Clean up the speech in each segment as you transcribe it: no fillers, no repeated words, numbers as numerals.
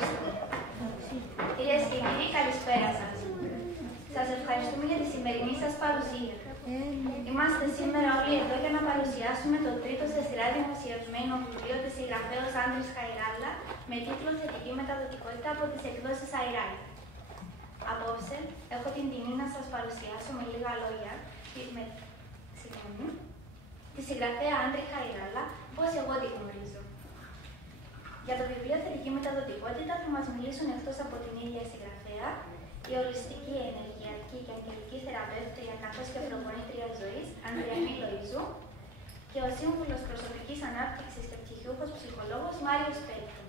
ευχαριστούμε. Κυρίες και κύριοι, καλησπέρα σας. Σας ευχαριστούμε για τη σημερινή σας παρουσία. Είμαστε σήμερα όλοι εδώ για να παρουσιάσουμε το τρίτο σε σειρά δημοσιευμένο βιβλίο της συγγραφέως Άντρης Χαϊράλα με τίτλο «Θετική μεταδοτικότητα» από τις εκδόσεις Αϊράλ. Απόψε, έχω την τιμή να σας παρουσιάσω με λίγα λόγια τη συγγραφέα Άντρη Χαϊράλα, πώς εγώ τη γνωρίζω. Για το βιβλίο «Θετική μεταδοτικότητα» θα μας μιλήσουν εκτός από την ίδια συγγραφέα η ολιστική, ενεργειακή και αγγελική θεραπεύτρια καθώς και προπονήτρια ζωής Ανδριανή Λοΐζου και ο σύμβουλος προσωπικής ανάπτυξης και πτυχιούχος ψυχολόγος Μάριος Πέτρου.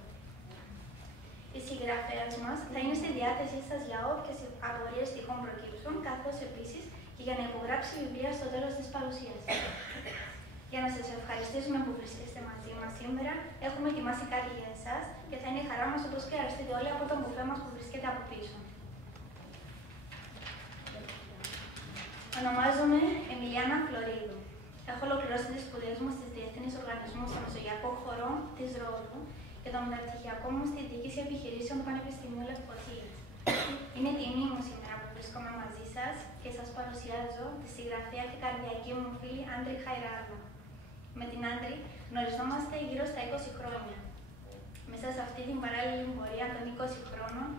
Οι συγγραφέας μας θα είναι στη διάθεσή σας για όποιες απορίες τυχόν προκύψουν, καθώς επίσης και για να υπογράψει βιβλία στο τέλος της παρουσίασης. Για να σας ευχαριστήσουμε που βρίσκεστε μαζί μας σήμερα, έχουμε ετοιμάσει κάτι για εσάς και θα είναι η χαρά μας όπως πειραστείτε όλοι από τον μπουφέ μας που βρίσκεται από πίσω. Ονομάζομαι Εμιλιάνα Φλωρίδου. Έχω ολοκληρώσει τις σπουδές μου στις Διεθνείς Οργανισμούς στο Μεσογειακό Χώρο της Ρόδου και το μεταπτυχιακό μου στη Διοίκηση Επιχειρήσεων του Πανεπιστημίου Λευκωσίας. Είναι τιμή μου σήμερα που βρίσκομαι μαζί σας και σας παρουσιάζω τη συγγραφέα και καρδιακή μου φίλη Άντρη Χαϊράλα. Με την Άντρη γνωριζόμαστε γύρω στα 20 χρόνια. Μέσα σε αυτή την παράλληλη πορεία των 20 χρόνων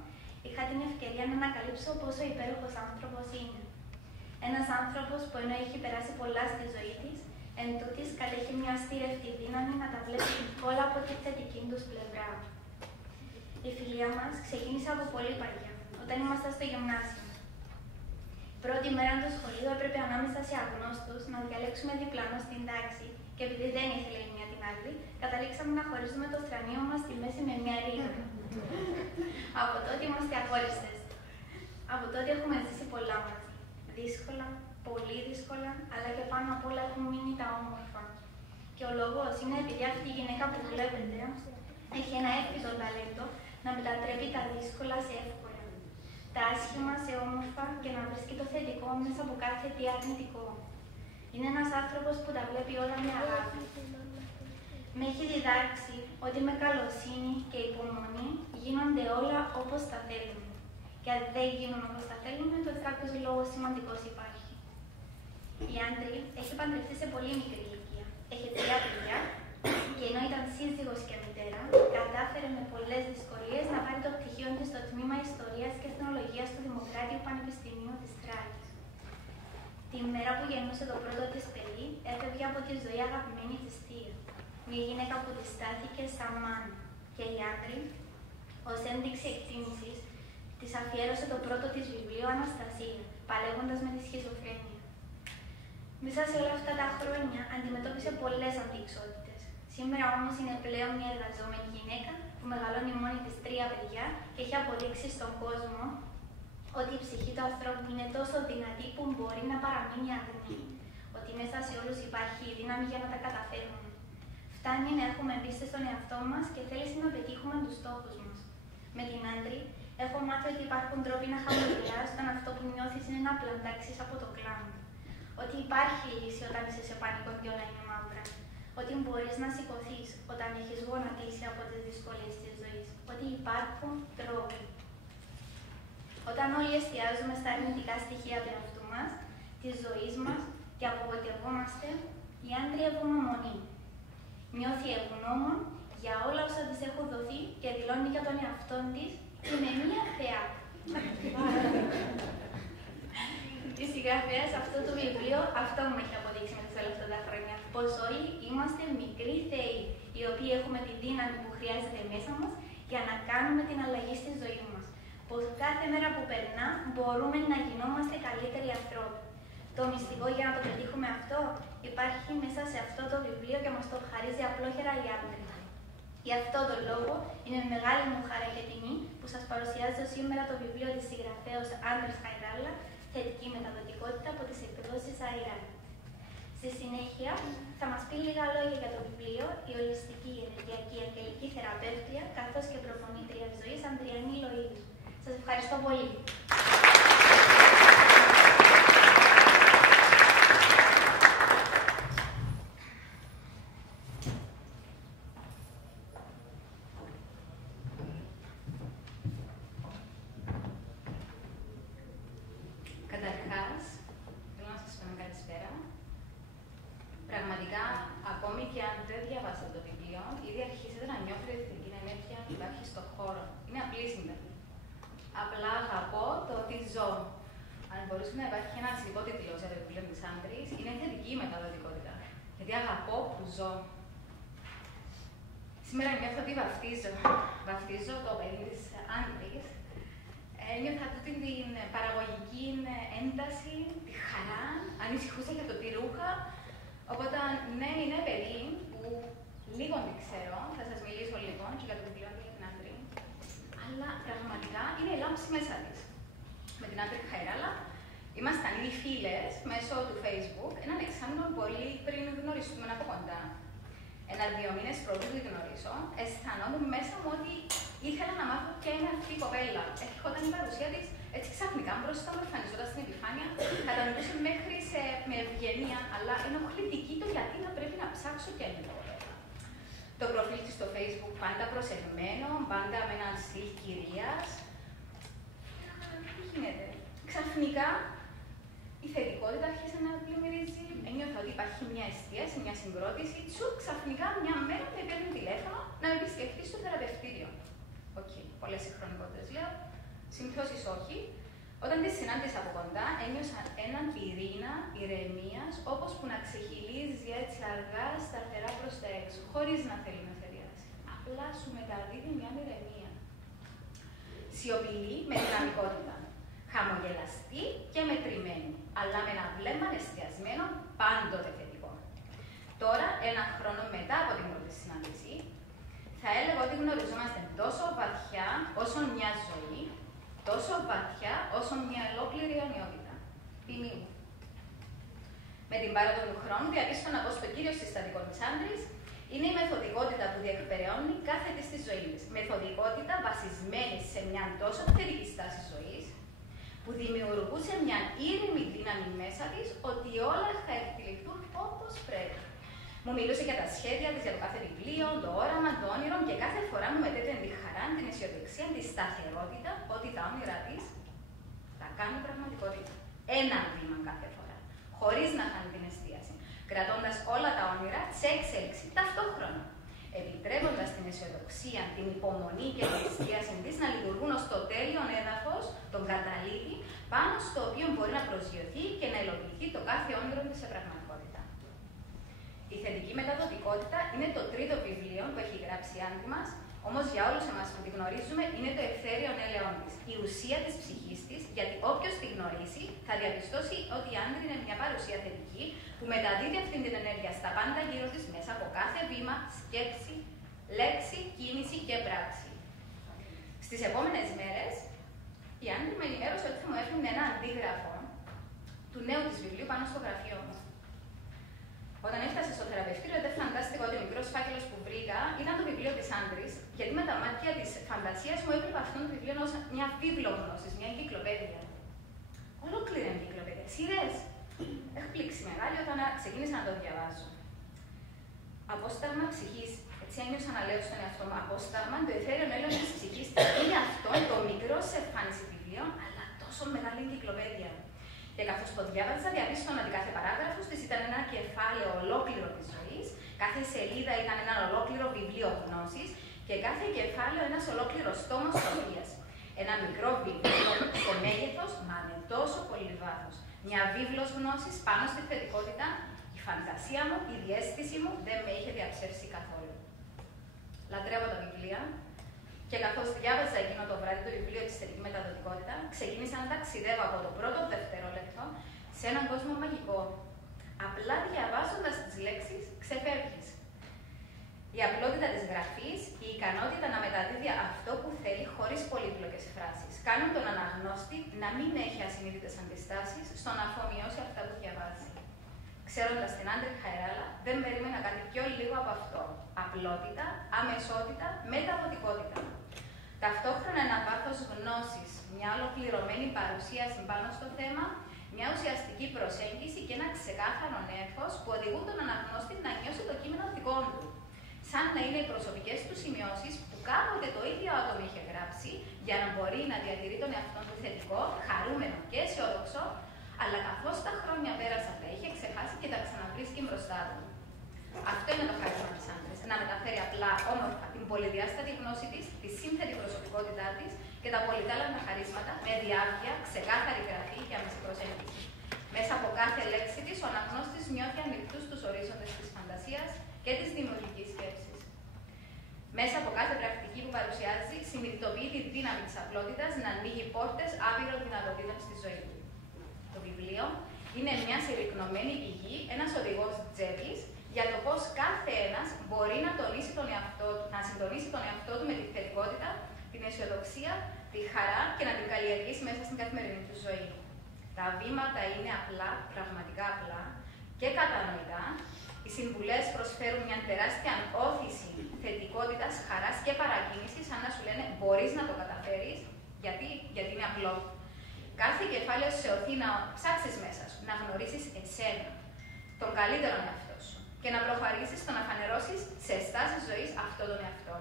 είχα την ευκαιρία να ανακαλύψω πόσο υπέροχος άνθρωπος είναι. Ένας άνθρωπος που ενώ έχει περάσει πολλά στη ζωή της, εν τούτης κατέχει μια αστήρευτη δύναμη να τα βλέπει όλα από τη θετική τους πλευρά. Η φιλία μας ξεκίνησε από πολύ παλιά, όταν ήμασταν στο γυμνάσιο. Πρώτη μέρα του σχολείου έπρεπε ανάμεσα σε αγνώστους να διαλέξουμε διπλανό στην τάξη και επειδή δεν ήθελε η μία την άλλη, καταλήξαμε να χωρίζουμε το θρανίο μας στη μέση με μια ρίγα. Από τότε είμαστε αχώριστες. Από τότε έχουμε ζήσει πολλά μαζί. Δύσκολα, πολύ δύσκολα, αλλά και πάνω απ' όλα έχουν μείνει τα όμορφα. Και ο λόγος είναι επειδή αυτή η γυναίκα που βλέπετε έχει ένα έφυτο ταλέντο να μετατρέπει τα δύσκολα σε εύκολα, τα άσχημα σε όμορφα και να βρίσκει το θετικό μέσα από κάθε τι αρνητικό. Είναι ένας άνθρωπος που τα βλέπει όλα με αγάπη. Με έχει διδάξει ότι με καλοσύνη και υπομονή γίνονται όλα όπως τα θέλουμε. Και αν δεν γίνουν όπως τα θέλουμε, τότε κάποιος λόγος σημαντικός υπάρχει. Η Άντρη έχει παντρευτεί σε πολύ μικρή ηλικία. Έχει 3 παιδιά και ενώ ήταν σύζυγος και μητέρα, κατάφερε με πολλές δυσκολίες να πάρει το πτυχίο της στο τμήμα Ιστορίας και Εθνολογίας του Δημοκράτιου Πανεπιστημίου της Θράκης. Τη μέρα που γεννούσε το πρώτο της παιδί, έφευγε από τη ζωή αγαπημένη της θεία, μια γυναίκα που της στάθηκε σαν μάνα. Και η Άντρη, ως ένδειξη εκτίμησης, της αφιέρωσε το πρώτο της βιβλίο Αναστασία, παλεύοντας με τη σχιζοφρένεια. Μέσα σε όλα αυτά τα χρόνια αντιμετώπισε πολλές αντιεξότητες. Σήμερα όμως είναι πλέον μια εργαζόμενη γυναίκα που μεγαλώνει μόνη της 3 παιδιά και έχει αποδείξει στον κόσμο ότι η ψυχή του ανθρώπου είναι τόσο δυνατή που μπορεί να παραμείνει αγνή. Ότι μέσα σε όλους υπάρχει η δύναμη για να τα καταφέρουμε. Φτάνει να έχουμε εμπιστοσύνη στον εαυτό μας και θέληση να πετύχουμε τους στόχους μας. Με την Άντρη έχω μάθει ότι υπάρχουν τρόποι να χαμογελάς όταν αυτό που νιώθεις είναι να πλαντάξεις από το κλάμα. Ότι υπάρχει λύση όταν είσαι σε πανικό και όλα είναι μαύρα. Ότι μπορείς να σηκωθείς όταν έχεις γονατίσει από τις δυσκολίες της ζωής. Ότι υπάρχουν τρόποι. Όταν όλοι εστιάζουμε στα αρνητικά στοιχεία του εαυτού μας, της ζωής μας και απογοητευόμαστε, η Άντρη ευγνωμονεί. Νιώθει ευγνώμων για όλα όσα της έχουν δοθεί και δηλώνει για τον εαυτό της και με μία θεά. Η συγγραφέα σε αυτό το βιβλίο αυτό μου έχει αποδείξει με τις τελευταία χρόνια. Πως όλοι είμαστε μικροί θεοί, οι οποίοι έχουμε τη δύναμη που χρειάζεται μέσα μας για να κάνουμε την αλλαγή στη ζωή μας. Πως κάθε μέρα που περνά μπορούμε να γινόμαστε καλύτεροι ανθρώποι. Το μυστικό για να το πετύχουμε αυτό υπάρχει μέσα σε αυτό το βιβλίο και μας το χαρίζει απλόχερα η Άντρη. Γι' αυτό τον λόγο είναι μεγάλη μου χαρά και τιμή που σας παρουσιάζω σήμερα το βιβλίο της συγγραφέως Άντρης Χαϊράλα, «Θετική μεταδοτικότητα» από τις εκδόσεις Αϊράλ. Στη συνέχεια θα μας πει λίγα λόγια για το βιβλίο η ολιστική, ενεργειακή, αγγελική θεραπεύτρια καθώς και προπονήτρια ζωής Ανδριανή Λοΐζου. Σας ευχαριστώ πολύ. χώρο. Είναι απλή σύνταγη. Απλά αγαπώ το ότι ζω. Αν μπορούσε να υπάρχει ένα βασικό τίτλο για το βιβλίο της Άντρης, είναι θετική η μεταδοτικότητα. Γιατί αγαπώ που ζω. Σήμερα νιώθω ότι βαφτίζω το παιδί της Άντρης. Νιώθω αυτή την παραγωγική ένταση, τη χαρά, ανησυχούσα για το τι ρούχα. Οπότε, ναι, είναι παιδί που λίγο τι ξέρω, θα σας μιλήσω λίγο και για το βιβλίο για την Άντρη. Αλλά πραγματικά είναι η λάμψη μέσα της. Με την Άντρη Χαϊράλα ήμασταν ήδη φίλες μέσω του Facebook έναν εξάμηνο πολύ πριν γνωριστούμε από κοντά. 1-2 μήνες πρωτού τη γνωρίσω, αισθανόμουν μέσα μου ότι ήθελα να μάθω ποια είναι αυτή η κοπέλα. Έρχονταν η παρουσία της έτσι ξαφνικά μπροστά μου, εμφανιζόταν στην επιφάνεια, κατανοούσε μέχρι με ευγενία, αλλά ενοχλητική το γιατί να πρέπει να ψάξω ποια είναι η κοπέλα. Το προφίλ της στο Facebook πάντα προσεγμένο, πάντα με έναν στυλ κυρίας. Τι γίνεται. Ξαφνικά η θετικότητα άρχισε να πλημμυρίζει. Ένιωθα ότι υπάρχει μια εστίαση, μια συγκρότηση. Τσου, ξαφνικά μια μέρα με παίρνει τηλέφωνο να με επισκεφτεί στο θεραπευτήριο. Οκ, πολλές συγχρονικότητες λέω. Συμπτώσεις όχι. Όταν τη συνάντησα από κοντά, ένιωσα έναν πυρήνα ηρεμίας, όπως που να ξεχυλίζει έτσι αργά, σταθερά προς τα έξω, χωρίς να θέλει να θερειάσει. Απλά σου μεταδίδει μια ηρεμία. Σιωπηλή με δυναμικότητα. Χαμογελαστή και μετρημένη, αλλά με ένα βλέμμα εστιασμένο, πάντοτε θετικό. Τώρα, 1 χρόνο μετά από την πρώτη συνάντηση, θα έλεγα ότι γνωριζόμαστε τόσο βαθιά όσο μια ζωή, τόσο βαθιά όσο μια ολόκληρη αιωνιότητα. Τιμή μου. Με την πάροδο του χρόνου, διαπίστωνα πως το κύριο συστατικό της Άντρης είναι η μεθοδικότητα που διεκπεραιώνει κάθε της τη ζωή της. Μεθοδικότητα βασισμένη σε μια τόσο θετική στάση ζωής, που δημιουργούσε μια ήρεμη δύναμη μέσα της ότι όλα θα εκτυλιχθούν όπως πρέπει. Μου μιλούσε για τα σχέδια της, για το κάθε βιβλίο, το όραμα, το όνειρο και κάθε φορά μου μετέτρεπε τη χαρά, την αισιοδοξία, τη σταθερότητα ότι τα όνειρά της τα κάνει πραγματικότητα. Ένα βήμα κάθε φορά, χωρίς να χάνει την εστίαση, κρατώντας όλα τα όνειρα σε εξέλιξη ταυτόχρονα. Επιτρέποντας την αισιοδοξία, την υπομονή και την εστίαση της να λειτουργούν ως το τέλειο έδαφος, τον καταλήτη, πάνω στο οποίο μπορεί να προσγειωθεί και να υλοποιηθεί το κάθε όνειρο της σε πραγματικότητα. Η θετική μεταδοτικότητα είναι το 3ο βιβλίο που έχει γράψει η Άντρη μας, όμως για όλους εμάς που τη γνωρίζουμε είναι το ευθέριον έλεον της, η ουσία της ψυχής της, γιατί όποιος τη γνωρίσει θα διαπιστώσει ότι η Άντρη είναι μια παρουσία θετική που μεταδίδει αυτή την ενέργεια στα πάντα γύρω της μέσα από κάθε βήμα, σκέψη, λέξη, κίνηση και πράξη. Στις επόμενες μέρες, η Άντρη με ενημέρωσε ότι θα μου έφερνε ένα αντίγραφο του νέου της βιβλίου πάνω στο γραφείο μου. Όταν έφτασε στο θεραπευτήριο, δεν φαντάστηκα ότι ο μικρός φάκελος που βρήκα ήταν το βιβλίο της Άντρης, γιατί με τα μάτια της φαντασίας μου έβλεπα αυτό το βιβλίο ως μια βίβλο γνώσης, μια εγκυκλοπαίδεια. Ολόκληρη εγκυκλοπαίδεια. Σειρές. Έκπληξη μεγάλη όταν ξεκίνησα να το διαβάζω. Απόσταγμα ψυχής. Έτσι ένιωσα να λέω στον εαυτό μου: απόσταγμα, το εθέριο μέλλον της ψυχής. Είναι αυτό το μικρό σε εμφάνιση βιβλίο, αλλά τόσο μεγάλη εγκυκλοπαίδεια. Και καθώς το διάβαζα, διαπίστωνα ότι κάθε παράγραφος της ήταν ένα κεφάλαιο ολόκληρο της ζωής, κάθε σελίδα ήταν ένα ολόκληρο βιβλίο γνώσης και κάθε κεφάλαιο ένας ολόκληρος τόμος σοφίας. Ένα μικρό βιβλίο στο μέγεθος, μα με τόσο πολύ βάθος. Μια βίβλος γνώσης πάνω στη θετικότητα, η φαντασία μου, η διαίσθηση μου δεν με είχε διαψεύσει καθόλου. Λατρεύω τα βιβλία. Και καθώς διάβαζα εκείνο το βράδυ το βιβλίο της θετική μεταδοτικότητα, ξεκίνησα να ταξιδεύω από το πρώτο δευτερόλεπτο σε έναν κόσμο μαγικό. Απλά διαβάζοντας τις λέξεις, ξεφεύγεις. Η απλότητα της γραφής, η ικανότητα να μεταδίδει αυτό που θέλει χωρίς πολύπλοκες φράσεις, κάνουν τον αναγνώστη να μην έχει ασυνείδητες αντιστάσεις στο να αφομοιώσει αυτά που διαβάζει. Ξέροντας την Άντρη Χαϊράλα, δεν περίμενα κάτι πιο λίγο από αυτό. Απλότητα, αμεσότητα, μεταδοτικότητα. Ταυτόχρονα ένα βάθος γνώσης, μια ολοκληρωμένη παρουσίαση πάνω στο θέμα, μια ουσιαστική προσέγγιση και ένα ξεκάθαρο νέφος που οδηγούν τον αναγνώστη να νιώσει το κείμενο δικό του. Σαν να είναι οι προσωπικές του σημειώσεις που κάποτε το ίδιο άτομο είχε γράψει για να μπορεί να διατηρεί τον εαυτό του θετικό, χαρούμενο και αισιόδοξο, αλλά καθώς τα χρόνια πέρασαν τα είχε ξεχάσει και τα ξαναβρίσκει μπροστά του. Αυτό είναι το χαρίσμα της Άντρης, να μεταφέρει απλά όμορφα την πολυδιάστατη γνώση της, τη σύνθετη προσωπική της και τα πολυτάλαντα χαρίσματα με διάβγεια, ξεκάθαρη γραφή και άμεση προσέγγιση. Μέσα από κάθε λέξη της, ο αναγνώστης νιώθει ανοιχτούς στους ορίζοντες της φαντασίας και της δημιουργικής σκέψης. Μέσα από κάθε πρακτική που παρουσιάζει, συνειδητοποιεί τη δύναμη της απλότητας να ανοίγει πόρτες άπειρων δυνατοτήτων στη ζωή του. Το βιβλίο είναι μια συρρυκνωμένη πηγή, ένας οδηγός τσέπης για το πώς κάθε ένας μπορεί να συντονίσει τον εαυτό του με τη θετικότητα, την αισιοδοξία, τη χαρά και να την καλλιεργήσει μέσα στην καθημερινή του ζωή. Τα βήματα είναι απλά, πραγματικά απλά και κατανοητά. Οι συμβουλές προσφέρουν μια τεράστια όθηση θετικότητας, χαράς και παρακίνησης, σαν να σου λένε μπορείς να το καταφέρεις, γιατί είναι απλό. Κάθε κεφάλαιο σε οθεί να ψάξεις μέσα σου, να γνωρίσεις εσένα, τον καλύτερο εαυτό σου και να προχωρήσεις στο να φανερώσεις σε στάσεις ζωής αυτόν τον εαυτό.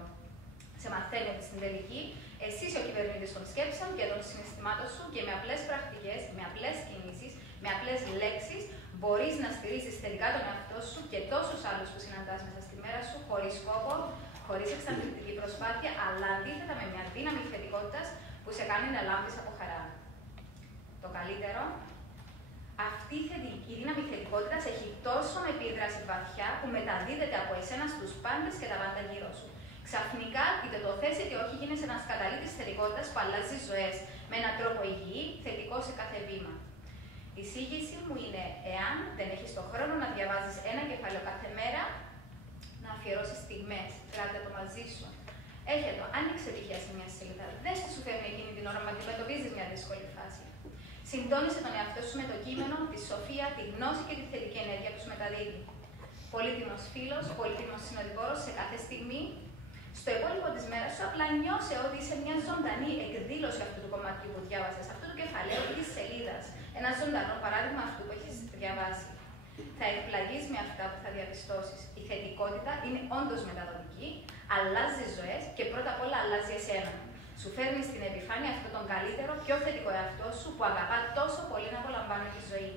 Σε μαθαίνει ότι στην τελική εσύ είσαι ο κυβερνήτης των σκέψεων και των συναισθημάτων σου και με απλές πρακτικές, με απλές κινήσεις, με απλές λέξεις μπορείς να στηρίζεις θετικά τον εαυτό σου και τόσους άλλους που συναντάς μέσα στη μέρα σου, χωρίς σκόπο, χωρίς εξαντλητική προσπάθεια, αλλά αντίθετα με μια δύναμη θετικότητας που σε κάνει να λάμπεις από χαρά. Το καλύτερο, αυτή η δύναμη θετικότητας έχει τόσο επίδραση βαθιά που μεταδίδεται από εσένα στους πάντες και τα πάντα γύρω σου. Ξαφνικά, είτε το θες είτε όχι, γίνεσαι ένας καταλήτης θετικότητας που αλλάζει ζωές με έναν τρόπο υγιή, θετικό σε κάθε βήμα. Η εισήγηση μου είναι, εάν δεν έχεις τον χρόνο να διαβάζεις ένα κεφάλαιο κάθε μέρα, να αφιερώσεις στιγμές, κράτε το μαζί σου. Έχε το, άνοιξε τυχαία σε μια σελίδα, δες τι σου φέρνει εκείνη την ώρα να αντιμετωπίζεις μια δύσκολη φάση. Συντόνισε τον εαυτό σου με το κείμενο, τη σοφία, τη γνώση και τη θετική ενέργεια που σου μεταδίδει. Πολύτιμος φίλος, πολύτιμος συνοδοιπόρος σε κάθε στιγμή. Στο υπόλοιπο της μέρας σου, απλά νιώσε ότι είσαι μια ζωντανή εκδήλωση αυτού του κομματιού που διάβασες, αυτού του κεφαλαίου ή της σελίδας. Ένα ζωντανό παράδειγμα αυτού που έχεις διαβάσει. Θα εκπλαγείς με αυτά που θα διαπιστώσεις. Η θετικότητα είναι όντως μεταδοτική, αλλάζει ζωές και πρώτα απ' όλα αλλάζει εσένα. Σου φέρνει στην επιφάνεια αυτό τον καλύτερο, πιο θετικό εαυτό σου που αγαπά τόσο πολύ να απολαμβάνει τη ζωή.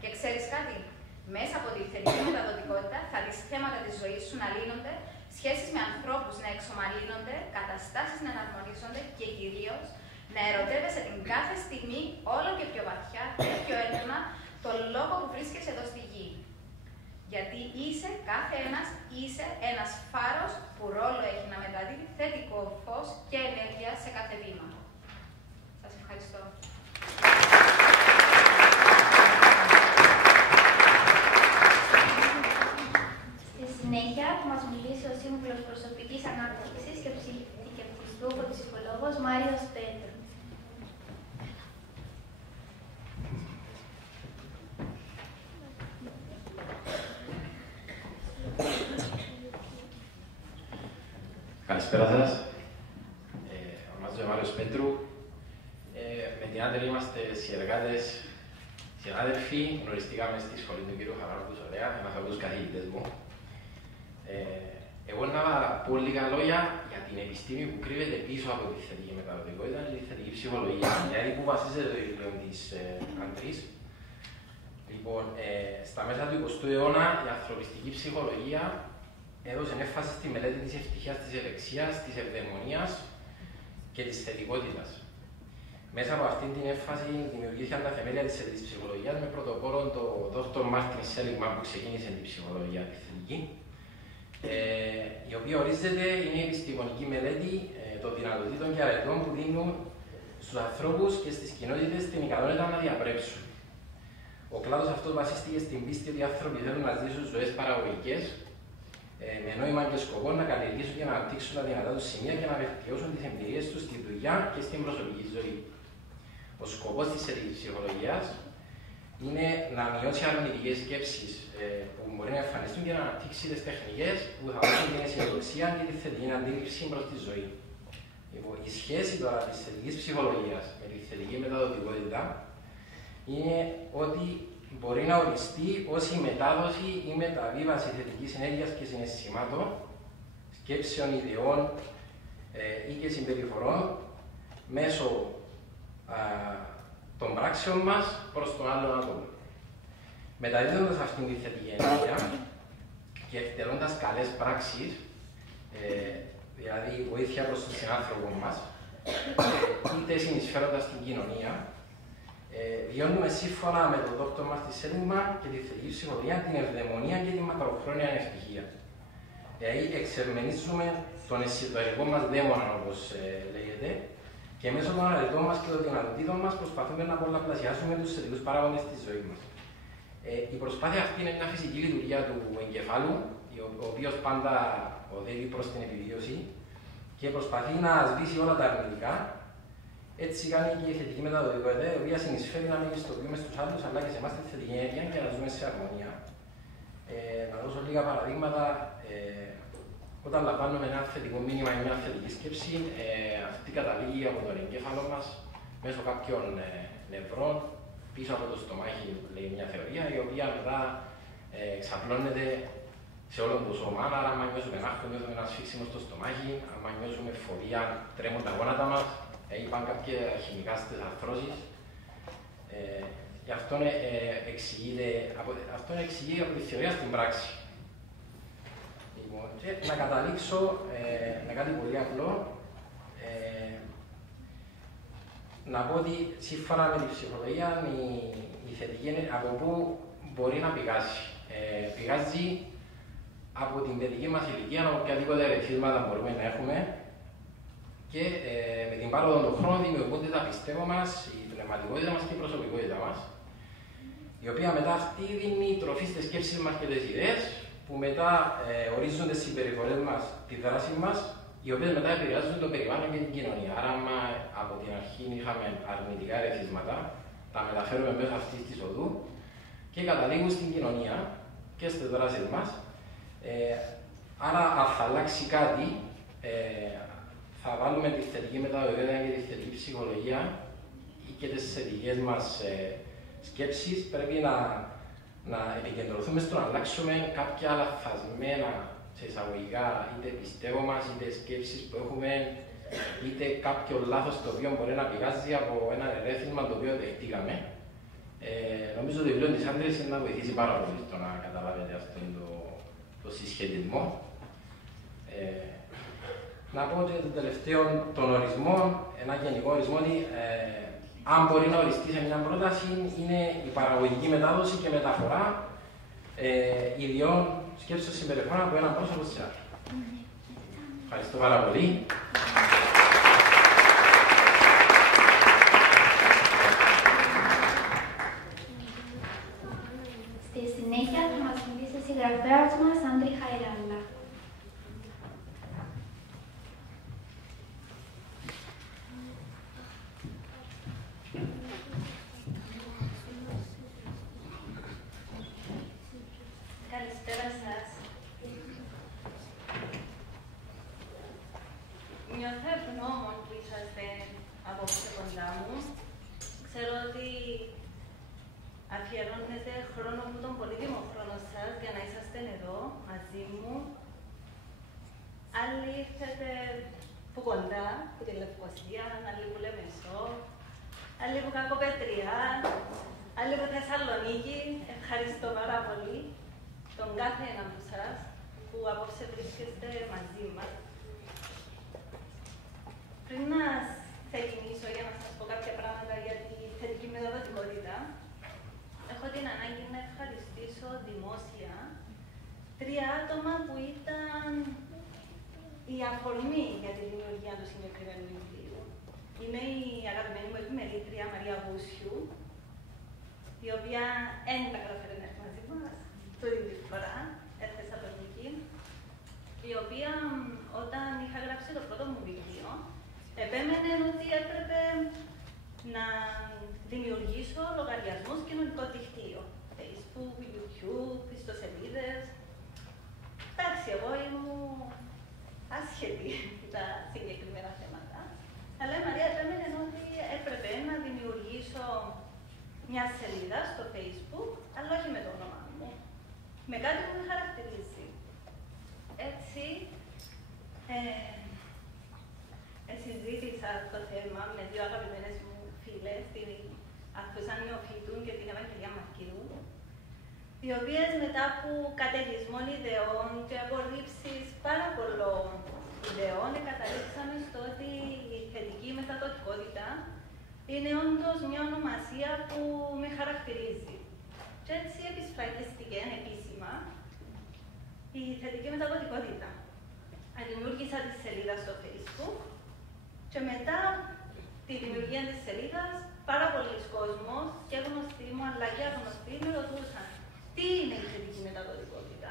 Και ξέρεις κάτι, μέσα από τη θετική μεταδοτικότητα θα δεις θέματα της ζωής σου να λύνονται, σχέσεις με ανθρώπους να εξομαλύνονται, καταστάσεις να αναρμονίζονται και κυρίως να ερωτεύεσαι την κάθε στιγμή όλο και πιο βαθιά και πιο έντονα τον λόγο που βρίσκεσαι εδώ στη γη. Γιατί κάθε ένας φάρος που ρόλο έχει να μεταδίδει θετικό φως και ενέργεια σε κάθε βήμα. Σας ευχαριστώ. Στη συνέχεια θα μας μιλήσει ο σύμβουλος προσωπικής ανάπτυξης και ψυχικού ψυχολόγος Μάριος Πέτρου. Καλησπέρα σας. Ονομάζομαι Μάριος Πέτρου. Με την Άντρη είμαστε συνάδελφοι. Γνωριστήκαμε στη σχολή του κ. Χαράλου Σωρέα, ένας από τους καθηγητές μου. Εγώ να πω λίγα λόγια για την επιστήμη που κρύβεται πίσω από τη θετική μεταδοτικότητα και τη θετική ψυχολογία, δηλαδή που βασίζεται το βιβλίο της Άντρης. Λοιπόν, στα μέσα του 20ου αιώνα η ανθρωπιστική ψυχολογία έδωσε έμφαση στη μελέτη της ευτυχίας, της ευεξίας, της ευδαιμονίας και της θετικότητας. Μέσα από αυτήν την έμφαση δημιουργήθηκαν τα θεμέλια της θετικής ψυχολογίας με πρωτοπόρο τον Dr. Μάρτιν Σέλιγμαν που ξεκίνησε την ψυχολογία τη θετική, η οποία ορίζεται είναι η επιστημονική μελέτη των δυνατοτήτων και αρετών που δίνουν στους ανθρώπους και στις κοινότητες την ικανότητα να διαπρέψουν. Ο κλάδος αυτός βασίστηκε στην πίστη ότι οι άνθρωποι θέλουν να ζήσουν ζωές παραγωγικές, με νόημα και σκοπό να καλλιεργήσουν και να αναπτύξουν τα δυνατά τους σημεία και να βελτιώσουν τις εμπειρίες τους στη δουλειά και στην προσωπική ζωή. Ο σκοπός της θετικής ψυχολογίας είναι να μειώσει αρνητικές σκέψεις που μπορεί να εμφανιστούν και να αναπτύξει τις τεχνικές που θα δώσουν την αισιοδοξία και τη θετική αντίληψη προς τη ζωή. Η σχέση τώρα της θετικής ψυχολογίας με τη θετική μεταδοτικότητα είναι ότι μπορεί να οριστεί ως η μετάδοση ή μεταβίβαση θετικής ενέργειας και συναισθημάτων, σκέψεων, ιδεών ή και συμπεριφορών μέσω των πράξεων μας προς τον άλλον άτομο. Μεταδίδοντας αυτήν τη θετική ενέργεια και εκτελώντας καλές πράξεις, δηλαδή βοήθεια προς τον συνάνθρωπο μας, είτε συνεισφέροντας στην κοινωνία, βιώνουμε σύμφωνα με τον δόκτωρο μας τη Σέλιγμα και τη θετική ψυχολογία την ευδαιμονία και την μακροχρόνια ευτυχία. Δηλαδή, εξερμενίζουμε τον εσωτερικό μας δαίμονα, όπως λέγεται, και μέσω των αρετών μας και των δυνατοτήτων μας προσπαθούμε να πολλαπλασιάσουμε τους θετικούς παράγοντες της ζωής μας. Η προσπάθεια αυτή είναι μια φυσική λειτουργία του εγκεφάλου, ο οποίος πάντα οδεύει προς την επιβίωση και προσπαθεί να σβήσει όλα τα αρνητικά. Έτσι κάνει και η θετική μεταδοτικότητα, η οποία συνεισφέρει να μην ιστοποιούμε στους άλλους, αλλά και σε εμάς τη θετική ενέργεια και να ζούμε σε αρμονία. Να δώσω λίγα παραδείγματα. Όταν λαμβάνουμε ένα θετικό μήνυμα ή μια θετική σκέψη, αυτή καταλήγει από τον εγκέφαλο μας μέσω κάποιων νευρών πίσω από το στομάχι, λέει μια θεωρία, η οποία μετά εξαπλώνεται σε όλο το σώμα. Άρα, αν νιώσουμε άγχος, νιώθουμε ένα σφίξιμο στο στομάχι, αν νιώσουμε φοβία, τρέμουν τα γόνατα μας, υπάρχουν κάποια χημικά στις αρθρώσεις. Γι' αυτό εξηγείται από τη θεωρία στην πράξη. Και να καταλήξω με κάτι πολύ απλό. Να πω ότι σύμφωνα με τη ψυχολογία η θετική είναι από πού μπορεί να πηγάζει. Πηγάζει από την παιδική μας ηλικία, από οποιαδήποτε ερεθίσματα μπορούμε να έχουμε και με την πάροδο των χρόνων δημιουργούνται τα πιστεύω μας, η πνευματικότητα μας και η προσωπικότητα μας, η οποία μετά αυτή δίνει τροφή στις σκέψεις μας και τις ιδέες, που μετά ορίζουν τις συμπεριφορές μας, τη δράση μας, οι οποίες μετά επηρεάζουν το περιβάλλον και την κοινωνία. Άρα, από την αρχή είχαμε αρνητικά ερεθίσματα, τα μεταφέρουμε μέσω αυτής της οδού και καταλήγουν στην κοινωνία και στις δράσεις μας. Άρα, αν θα αλλάξει κάτι, θα βάλουμε τη θετική μεταδοτικότητα και τη θετική ψυχολογία και τις θετικές μας σκέψεις. Πρέπει να επικεντρωθούμε στο να αλλάξουμε κάποια λαθασμένα σε εισαγωγικά είτε πιστεύω μας, είτε σκέψεις που έχουμε, είτε κάποιο λάθος το οποίο μπορεί να πηγάζει από ένα ερέθισμα το οποίο δεχτήκαμε. Νομίζω το βιβλίο της Άντρες είναι να βοηθήσει πάρα πολύ στο να καταλάβετε αυτόν το συσχετισμό. Να πω ότι το τελευταίο των ορισμών, ένα γενικό ορισμό ότι αν μπορεί να οριστεί σε μια πρόταση, είναι η παραγωγική μετάδοση και μεταφορά ιδιών σκέψεων συμπεριφορών από έναν πρόσωπο σε άλλο. Ευχαριστώ πάρα πολύ. Στη συνέχεια θα μας μιλήσει η συγγραφέας μας, Άντρη Χαϊράλα. Καλησπέρα σας. Νιώθω ευγνώμων που είσαστε απόψε κοντά μου. Ξέρω ότι αφιερώνετε χρόνο μου, τον πολύτιμο χρόνο σας, για να είσαστε εδώ μαζί μου. Άλλοι ήρθετε που κοντά, που τη Λευκοσία, άλλοι που Λεμεσό, άλλοι που Κακοπετριά, άλλοι που Θεσσαλονίκη. Ευχαριστώ πάρα πολύ τον κάθε ένα από εσάς που απόψε βρίσκεστε μαζί μας. Πριν να ξεκινήσω για να σας πω κάποια πράγματα για τη θετική μεταδοτικότητα, έχω την ανάγκη να ευχαριστήσω δημόσια 3 άτομα που ήταν η αφορμή για τη δημιουργία του συγκεκριμένου βιβλίου. Είναι η αγαπημένη μου επιμελήτρια Μαρία Βούσιου, η οποία δεν τα καταφέρει να έρθει μαζί μας τούτη τη φορά, έρθει στα Θεσσαλονίκη, η οποία όταν είχα γράψει το πρώτο μου βιβλίο, επέμενε ότι έπρεπε να δημιουργήσω λογαριασμούς κοινωνικό δικτύο. Facebook, YouTube, ιστοσελίδες. Εντάξει, εγώ ήμουν άσχετη με τα συγκεκριμένα θέματα. Αλλά η Μαρία επέμενε ότι έπρεπε να δημιουργήσω μια σελίδα στο Facebook, αλλά όχι με το όνομά μου. Με κάτι που με χαρακτηρίζει. Έτσι, συζήτησα το θέμα με 2 αγαπημένες μου φίλες, την Αθούσα Νεοφύτου και την Ευαγγελία Μαρκίδου, οι οποίες μετά από καταιγισμό ιδεών και απορρίψεις πάρα πολλών ιδεών, καταλήξαμε στο ότι η θετική είναι όντως μια ονομασία που με χαρακτηρίζει. Και έτσι επισφραγίστηκε επίσημα η θετική μεταδοτικότητα. Δημιούργησα τη σελίδα στο Facebook και μετά τη δημιουργία της σελίδας πάρα πολλοί κόσμος και γνωστοί μου αλλά και αγνωστοί με ρωτούσαν τι είναι η θετική μεταδοτικότητα.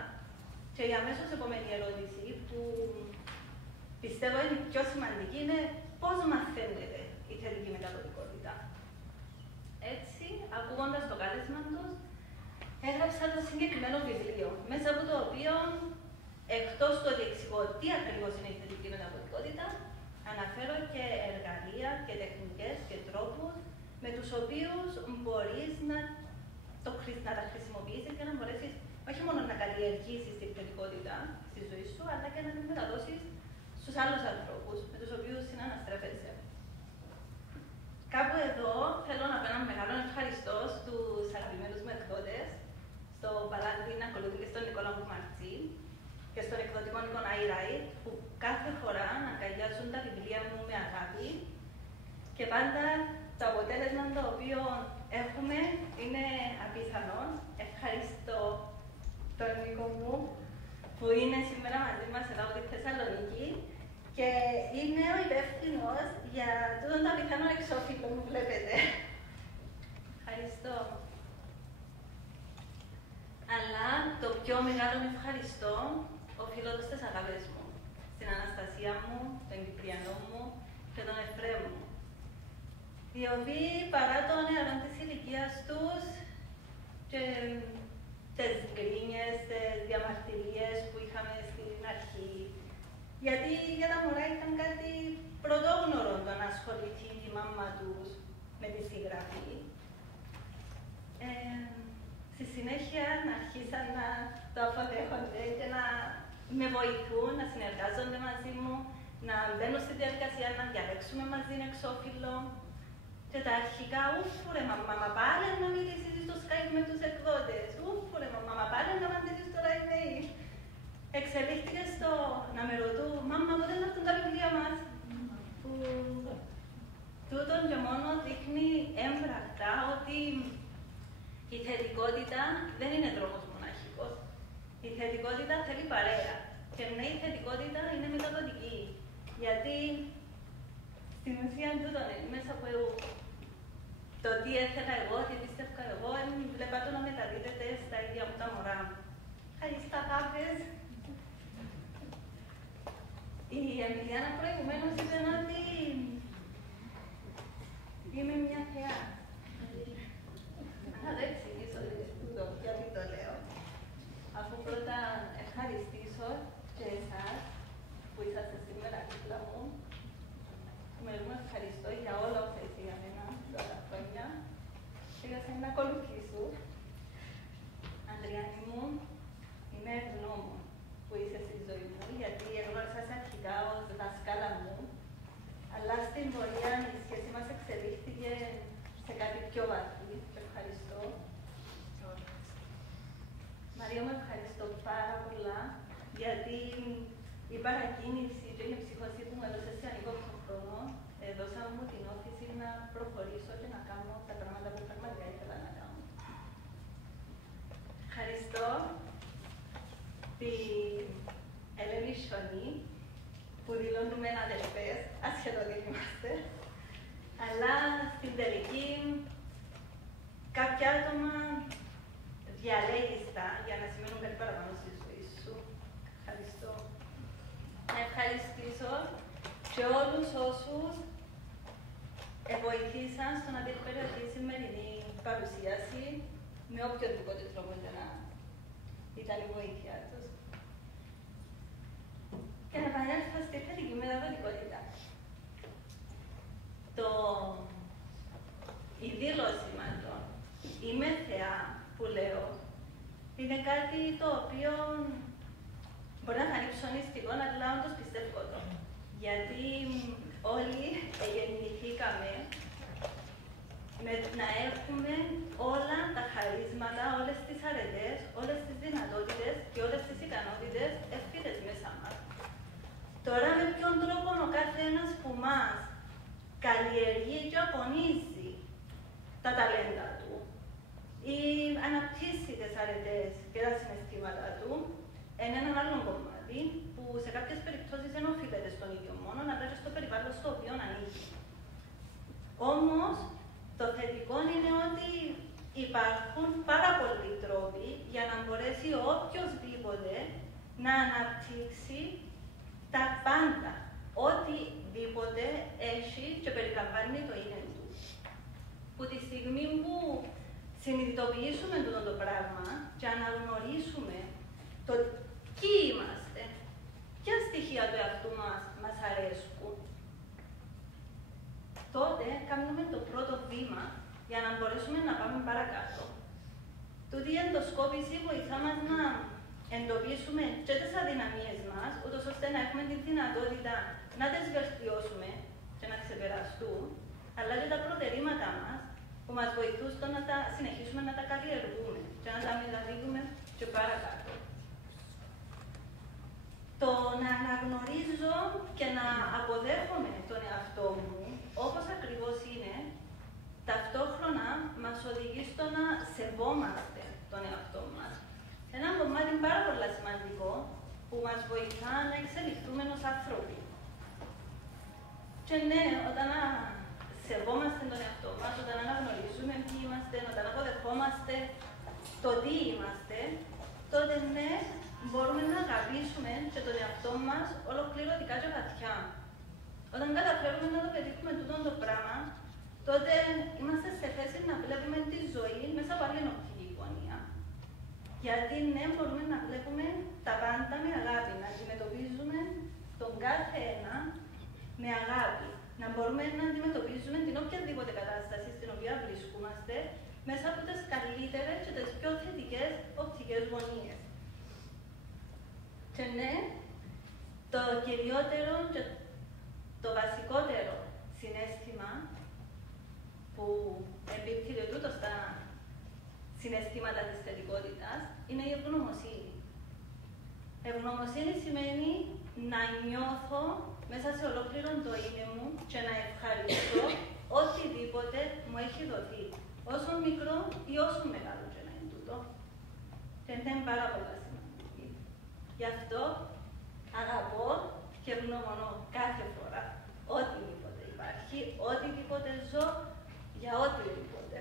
Και η αμέσως επόμενη ερώτηση που πιστεύω είναι πιο σημαντική είναι πώς μαθαίνετε η θετική μεταδοτικότητα. Έτσι, ακούγοντας το κάλεσμα τους, έγραψα το συγκεκριμένο βιβλίο, μέσα από το οποίο, εκτός του ότι εξηγώ τι ακριβώς είναι η θετική μεταδοτικότητα, αναφέρω και εργαλεία και τεχνικές και τρόπους με τους οποίους μπορείς να τα χρησιμοποιήσεις και να μπορέσεις όχι μόνο να καλλιεργήσεις την θετικότητα στη ζωή σου, αλλά και να την μεταδώσεις στους άλλους ανθρώπους με τους οποίους συναναστρέφεσαι. Κάπου εδώ θέλω να πω ένα μεγάλο ευχαριστώ στους αγαπημένους μου εκδότες, στο Παλάτι Ακολούθη και στον Νικόλα Μαρτζή και στον εκδοτικό Νίκο Αϊράι, που κάθε φορά αγκαλιάζουν τα βιβλία μου με αγάπη και πάντα το αποτέλεσμα το οποίο έχουμε είναι απίθανο. Ευχαριστώ τον Νίκο μου που είναι σήμερα μαζί μας εδώ από τη Θεσσαλονίκη και είναι ο υπεύθυνος για τούτο το απίθανο εξώφυλλο που βλέπετε. Ευχαριστώ. Αλλά το πιο μεγάλο ευχαριστώ οφείλω στις αγάπες μου, στην Αναστασία μου, τον Κυπριανό μου και τον Εφραίμ μου, οι οποίοι παρά το νεαρό της ηλικίας τους και τις γκρίνιες, τις διαμαρτυρίες που είχαμε στην αρχή, γιατί για τα μωρά ήταν κάτι πρωτόγνωρο το να ασχοληθεί η μάμα τους με τη συγγραφή. Στη συνέχεια να αρχίσαν να το αποδέχονται και να με βοηθούν, να συνεργάζονται μαζί μου, να μπαίνουν στη διαδικασία να διαλέξουμε μαζί εξώφυλλο. Και τα αρχικά, ούφου ρε μαμά, πάλι να μιλήσεις στο Skype με τους εκδότες, ούφου ρε μαμά, πάλι να απαντήσεις τώρα email. Εξελίχθηκε στο να με ρωτούν, μαμά, πότε να έρθουν τα βιβλία μας. Που τούτον και μόνο δείχνει έμπρακτα ότι η θετικότητα δεν είναι δρόμος μοναχικός. Η θετικότητα θέλει παρέα. Και ναι, η θετικότητα είναι μεταδοτική. Γιατί στην ουσία τούτο είναι μέσα από το τι έθελα εγώ, τι πίστευκα εγώ, βλέπα το να μεταδίδεται στα ίδια μου τα μωρά. Ευχαριστώ, αγάπες. Η Εμιλιάνα προηγουμένως είπε ότι είμαι μια θεά. Θα το εξηγήσω γιατί το λέω. Αφού πρώτα ευχαριστήσω και εσάς που είσαστε σήμερα δίπλα μου. Με ευχαριστώ για όλα όσα είσαι για μένα όλα τα χρόνια και για σένα να ακολουθήσω. Ανδριάννη μου, είμαι ευγνώμων που είσαι στη ζωή μου, γιατί εγνώρισα σε αρχικά ως δασκάλα μου, αλλά στην πορεία η σχέση μας εξελίχθηκε σε κάτι πιο βαθύ και ευχαριστώ. Μαρία, με ευχαριστώ πάρα πολλά, γιατί η παρακίνηση και η ψυχοσύνη που μου έδωσε σε ανήκοπτο χρόνο έδωσα μου την όθηση να προχωρήσω και να κάνω τα πράγματα που πραγματικά ήθελα να κάνω. Ευχαριστώ την Ελένη Σιωνή, που δηλώνουμε αδελφές, ασχεδόν δεν είμαστε, αλλά στην τελική κάποια άτομα διαλέγεις τα για να σημαίνουν κάτι παραπάνω στη ζωή σου. Ευχαριστώ. Να ευχαριστήσω και όλους όσους βοηθήσαν στο να διεκπαιρεωθεί η σημερινή παρουσίαση με οποιοδήποτε τρόπο για να ήταν η βοήθεια τους. Και να επανέλθω στη θετική μεταδοτικότητα. Η δήλωση μάλλον, είμαι θεά που λέω, είναι κάτι το οποίο μπορεί να φανεί ψωνιστικό, αλλά όντως πιστεύω το. Γιατί όλοι γεννηθήκαμε με να έχουμε όλα τα χαρίσματα, όλες τις αρετές, όλες τις δυνατότητες και όλες τις ικανότητες ευθύτες μέσα μας. Τώρα με ποιον τρόπο ο κάθε ένας που μας καλλιεργεί και απονίζει υπάρχουν πάρα πολλοί τρόποι για να μπορέσει οποιοσδήποτε να αναπτύξει τα πάντα. Οτιδήποτε έχει και περιλαμβάνει το είναι του. Που τη στιγμή που συνειδητοποιήσουμε το πράγμα και αναγνωρίσουμε το ποιοι είμαστε, ποια στοιχεία του εαυτού μας αρέσκουν, τότε κάνουμε το πρώτο βήμα για να μπορέσουμε να πάμε παρακάτω. Τούτη η εντοσκόπηση βοηθά μας να εντοπίσουμε και τις αδυναμίες μας, ούτως ώστε να έχουμε τη δυνατότητα να τις βελτιώσουμε και να ξεπεραστούν, αλλά και τα προτερήματα μας που μας βοηθούν στο να τα συνεχίσουμε να τα καλλιεργούμε και να τα μεταδίδουμε και παρακάτω. Το να αναγνωρίζω και να αποδέχομαι τον εαυτό μου όπως ακριβώς είναι, ταυτόχρονα μας οδηγεί στο να σεβόμαστε τον εαυτό μας. Ένα κομμάτι πάρα πολύ σημαντικό που μας βοηθά να εξελιχθούμε ως άνθρωποι. Και ναι, όταν σεβόμαστε τον εαυτό μας, όταν αναγνωρίζουμε ποιοι είμαστε, όταν αποδεχόμαστε το τι είμαστε, τότε ναι, μπορούμε να αγαπήσουμε και τον εαυτό μας ολοκληρωτικά και βαθιά. Όταν καταφέρουμε να το πετύχουμε τούτο το πράγμα, τότε είμαστε σε θέση να βλέπουμε τη ζωή μέσα από άλλη οπτική γωνία. Γιατί ναι, μπορούμε να βλέπουμε τα πάντα με αγάπη, να αντιμετωπίζουμε τον κάθε ένα με αγάπη. Να μπορούμε να αντιμετωπίζουμε την οποιαδήποτε κατάσταση στην οποία βρισκόμαστε μέσα από τις καλύτερες και τις πιο θετικές οπτικές γωνίες. Και ναι, το κυριότερο και το βασικότερο συναίσθημα που εμπίπτει de τούτο στα συναισθήματα της θετικότητας είναι η ευγνωμοσύνη. Ευγνωμοσύνη σημαίνει να νιώθω μέσα σε ολόκληρο το είναι μου και να ευχαριστώ οτιδήποτε μου έχει δοθεί. Όσο μικρό ή όσο μεγάλο και να είναι τούτο. Και είναι πάρα πολύ σημαντική. Γι' αυτό αγαπώ και ευγνωμονώ κάθε φορά οτιδήποτε υπάρχει, οτιδήποτε ζω, για οτιδήποτε.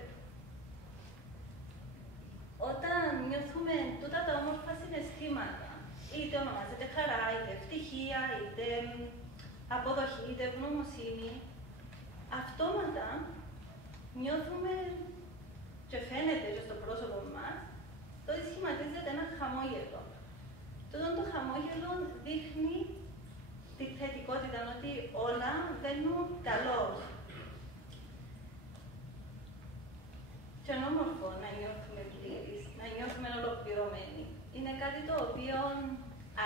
Όταν νιώθουμε τούτα τα όμορφα συναισθήματα, είτε ονομάζεται χαρά, είτε ευτυχία, είτε αποδοχή, είτε ευγνωμοσύνη, αυτόματα νιώθουμε και φαίνεται και στο πρόσωπο μας το ότι σχηματίζεται ένα χαμόγελο. Τούτο το χαμόγελο δείχνει τη θετικότητα, ότι όλα βαίνουν καλώς. Και είναι όμορφο να νιώθουμε πλήρεις, να νιώθουμε ολοκληρωμένοι. Είναι κάτι το οποίο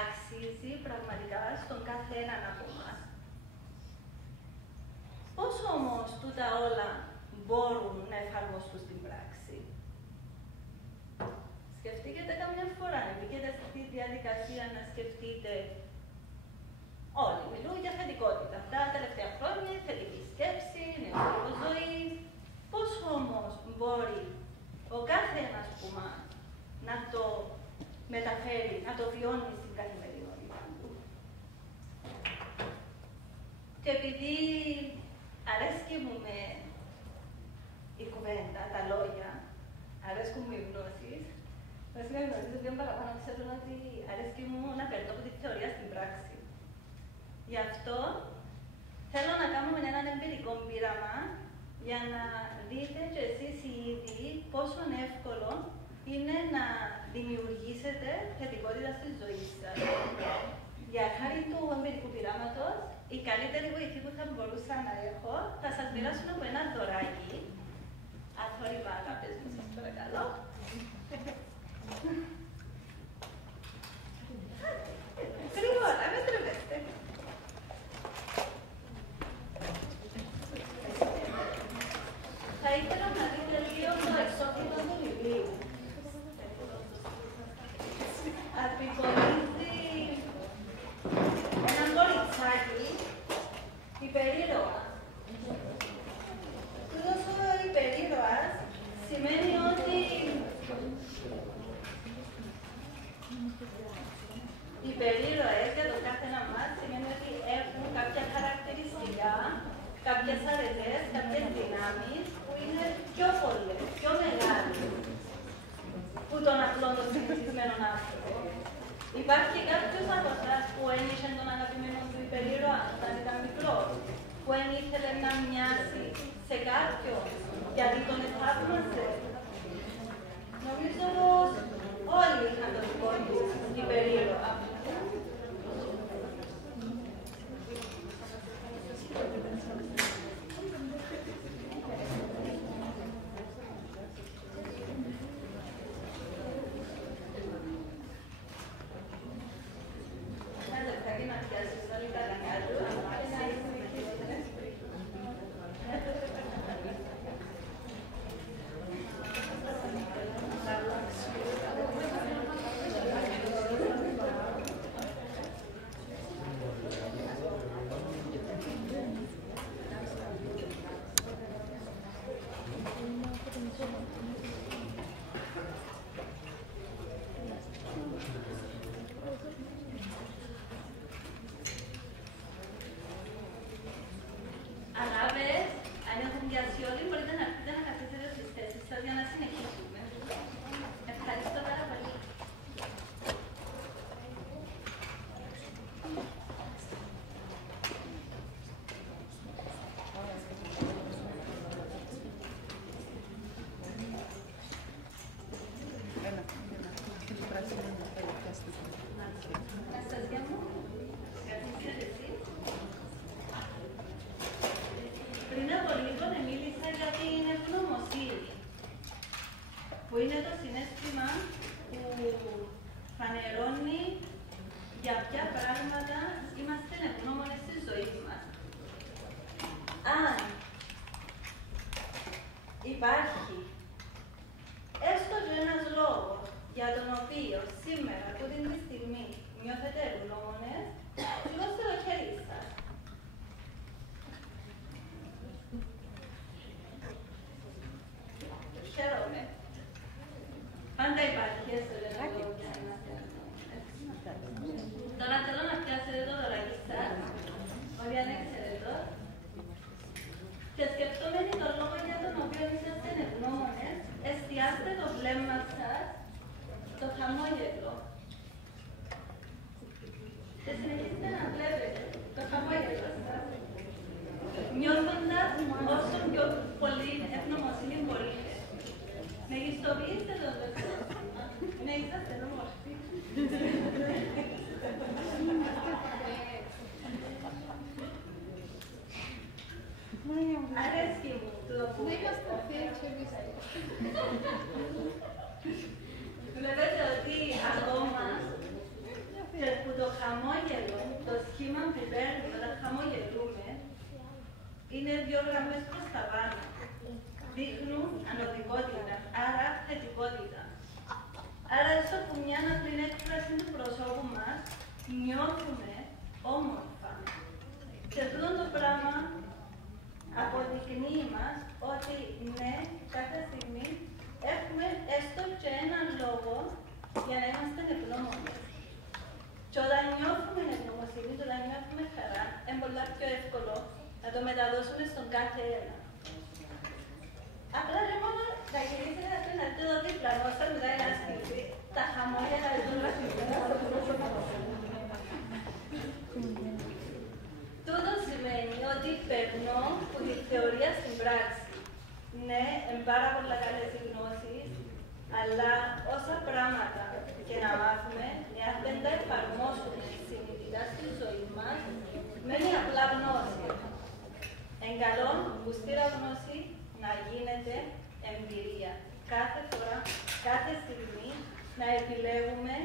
αξίζει πραγματικά στον κάθε έναν από εμάς. Πώς όμως τούτα όλα μπορούν να εφαρμοστούν στην πράξη? Σκεφτείτε καμιά φορά, μπήκετε σε αυτή τη διαδικασία να σκεφτείτε όλοι μιλούν για θετικότητα. Τα τελευταία χρόνια, θετική σκέψη, νέος τρόπος ζωής. Πώς όμως μπορεί ο κάθε ένας που μας να το μεταφέρει, να το βιώνει στην καθημερινότητά του? Και επειδή αρέσκει μου με η κουβέντα, τα λόγια, αρέσκουν μου οι γνώσεις, βασικά οι γνώσεις πιο παραπάνω ξέρουν ότι αρέσκει μου να περνώ από τη θεωρία στην πράξη. Γι' αυτό θέλω να κάνουμε έναν εμπειρικό πείραμα για να δείτε και εσείς οι ίδιοι πόσο εύκολο είναι να δημιουργήσετε θετικότητα στη ζωή σας. Για χάρη του εμπειρικού πειράματος, η καλύτερη βοήθεια που θα μπορούσα να έχω, θα σας μοιράσω από ένα δωράκι. Αθόρυβα, αγάπες μου, σας παρακαλώ. Γρήγορα, με τρεβέστε. Θα ήθελα να δείτε λίγο το εξώφυλλο του βιβλίου. Απεικονίζει έναν κοριτσάκι υπερήρωα. Τούτος ο υπερήρωας σημαίνει ότι υπερήρωες για τον κάθε ένα μας σημαίνει ότι έχουν κάποια χαρακτηριστικά, κάποιες αρετές, κάποιες δυνάμεις που είναι πιο πολλές, πιο μεγάλες που τον απλό τον συνηθισμένο άνθρωπο. Υπάρχει κάποιος από εσάς που ένιωσε τον αγαπημένο του υπερήρωα όταν ήταν μικρό, που δεν ήθελε να μοιάσει σε κάποιον, γιατί τον εθαύμασε. Νομίζω πως όλοι είχαν τον δικό τους υπερήρωα. Που είναι το συναίσθημα που φανερώνει για ποια πράγματα είμαστε ευγνώμονες στη ζωή μας. Αν υπάρχει έστω και ένας λόγος για τον οποίο σήμερα, τούτη τη στιγμή, νιώθετε ευγνώμονες, σηκώστε το χέρι σας. Χαίρομαι. Πάντα υπάρχει έστω και ένα λόγο για να είμαστε ευγνώμονες. Τώρα θέλω να πιάσετε το δωράκι σας, ότι ανοίξετε το, και σκεφτόμενοι τον λόγο για τον οποίο είσαστε ευγνώμονες, εστιάστε το βλέμμα σας στο χαμόγελο. Και συνεχίστε να βλέπετε το χαμόγελο σας, νιώθοντας όσο πιο πολύ ευγνωμοσύνη μπορείτε. Μεγιστοποιήστε το συναίσθημα. Ναι, είσαστε όμορφοι. Αρέσκει μου το που βλέπετε ότι ακόμα και που το χαμόγελο, το σχήμα που παίρνει όταν χαμογελούμε, είναι 2 γραμμές προς τα πάνω. Δείχνουν ανωδικότητα, άρα θετικότητα. Άρα έστω που μια απλή έκφραση του προσώπου μας νιώθουμε όμορφα. Και αυτό το πράγμα αποδεικνύει μας ότι ναι, κάθε στιγμή έχουμε έστω και έναν λόγο για να είμαστε ευγνώμονες. Και όταν νιώθουμε ευγνωμοσύνη, όταν νιώθουμε χαρά, είναι πολύ πιο εύκολο να το μεταδώσουμε στον κάθε ένα. Απλά και μόνο να γυρίσετε να δείτε το διπλανό σας μετά για να στείλει τα χαμόγελα των λαθητών. Τούτο σημαίνει ότι περνώ από τη θεωρία στην πράξη. Ναι, είναι πάρα πολλά καλές οι γνώσεις, αλλά όσα πράγματα και να μάθουμε, εάν δεν τα εφαρμόσουμε συνειδητά στη ζωή μας, μένει απλά γνώση. Εν καλό, μπουστήρα γνώση να γίνεται εμπειρία. Κάθε φορά, κάθε στιγμή, να επιλέγουμε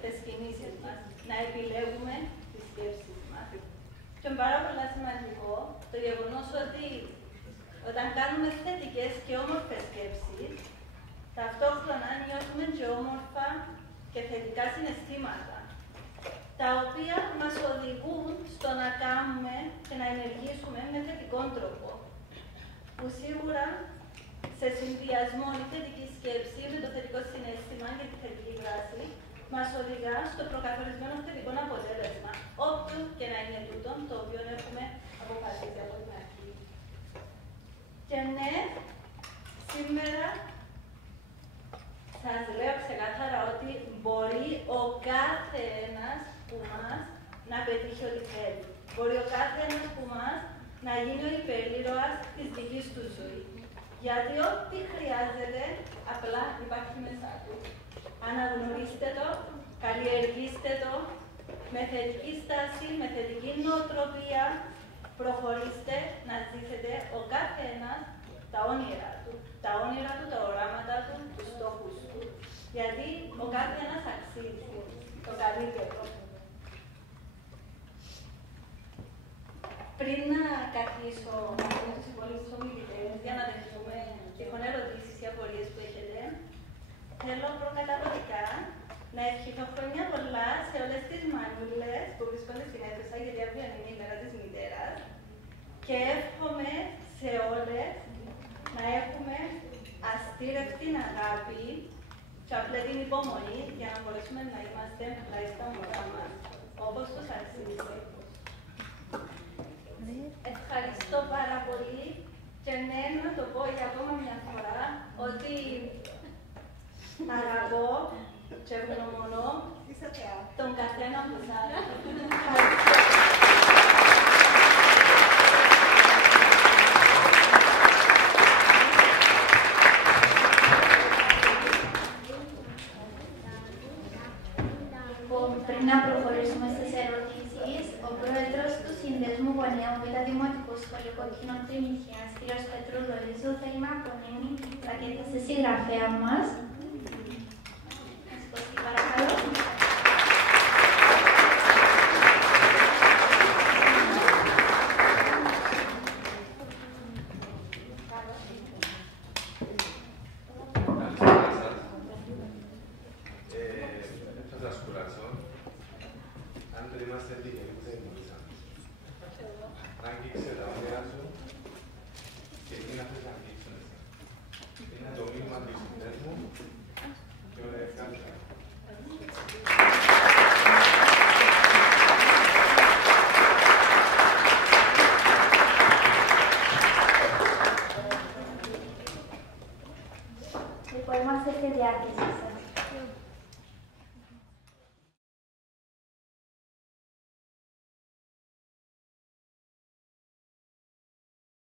τις κινήσεις μας, να επιλέγουμε τις σκέψεις μας. Και είναι πάρα πολύ σημαντικό το γεγονός ότι όταν κάνουμε θετικές και όμορφες σκέψεις, ταυτόχρονα νιώθουμε και όμορφα και θετικά συναισθήματα, τα οποία μας οδηγούν στο να κάνουμε και να ενεργήσουμε με θετικό τρόπο, που σίγουρα σε συνδυασμό η θετική σκέψη με το θετικό συναίσθημα και τη θετική δράση μας οδηγά στο προκαθορισμένο θετικό αποτέλεσμα, όποιο και να είναι τούτο το οποίο έχουμε αποφασίσει από την αρχή. Και ναι, σήμερα σας λέω που μας να πετύχει ό,τι θέλει. Μπορεί ο κάθε ένας που μας να γίνει ο υπερήρωας της δικής του ζωής. Γιατί ό,τι χρειάζεται απλά υπάρχει μέσα του. Αναγνωρίστε το, καλλιεργήστε το, με θετική στάση, με θετική νοοτροπία, προχωρήστε να ζήσετε ο κάθε ένας τα όνειρά του, τα οράματα του, τους στόχους του. Γιατί ο κάθε ένας αξίζει το καλύτερο. Πριν να καθίσω με τους υπόλοιπους ομιλητές για να δεχτούμε τυχόν ερωτήσεις ή απορίες που έχετε, θέλω προκαταβολικά να ευχηθώ χρόνια πολλά σε όλες τις μανούλες που βρίσκονται στην αίθουσα, γιατί αύριο είναι η μέρα της μητέρας, και εύχομαι σε όλες να έχουμε αστήρευτη αγάπη και απλή την υπομονή για να μπορέσουμε να είμαστε απλά στα μωρά μας, όπως τους αξίζει. Ευχαριστώ πάρα πολύ και ναι, να το πω για ακόμα μια φορά ότι αγαπώ και ευγνωμονώ τον καθένα από εσάς. Πριν να προχωρήσουμε στις ερωτήσεις, ο πρόεδρος του Συνδέσμου Γονέων Μεταδημοτικού Σχολείου Κοκκίνων Τριμηθιάς, κ. Πέτρου Λοΐζου, θέλει να απονείμει πλακέτα σε συγγραφέα μας. Να σηκωθεί παρακαλώ. Λοιπόν, είμαστε στη διάρκεια σας.